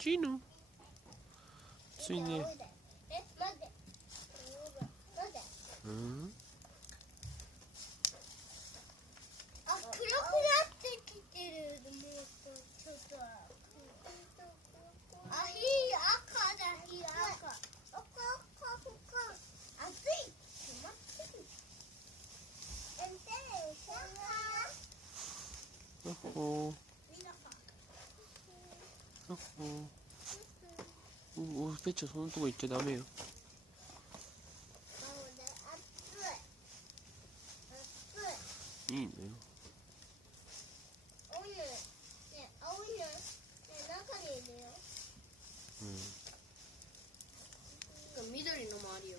ちいの。ついね。待って。うん。あ、黒くなってきてる。もうちょっと。あ、火赤だ、火赤。熱い。止まってる。ほほほほ。お、ペッチョそんなとこ行っちゃダメよ。いいのよ。青いのね、青いのね、中にいるよ。うん。緑のもあるよ。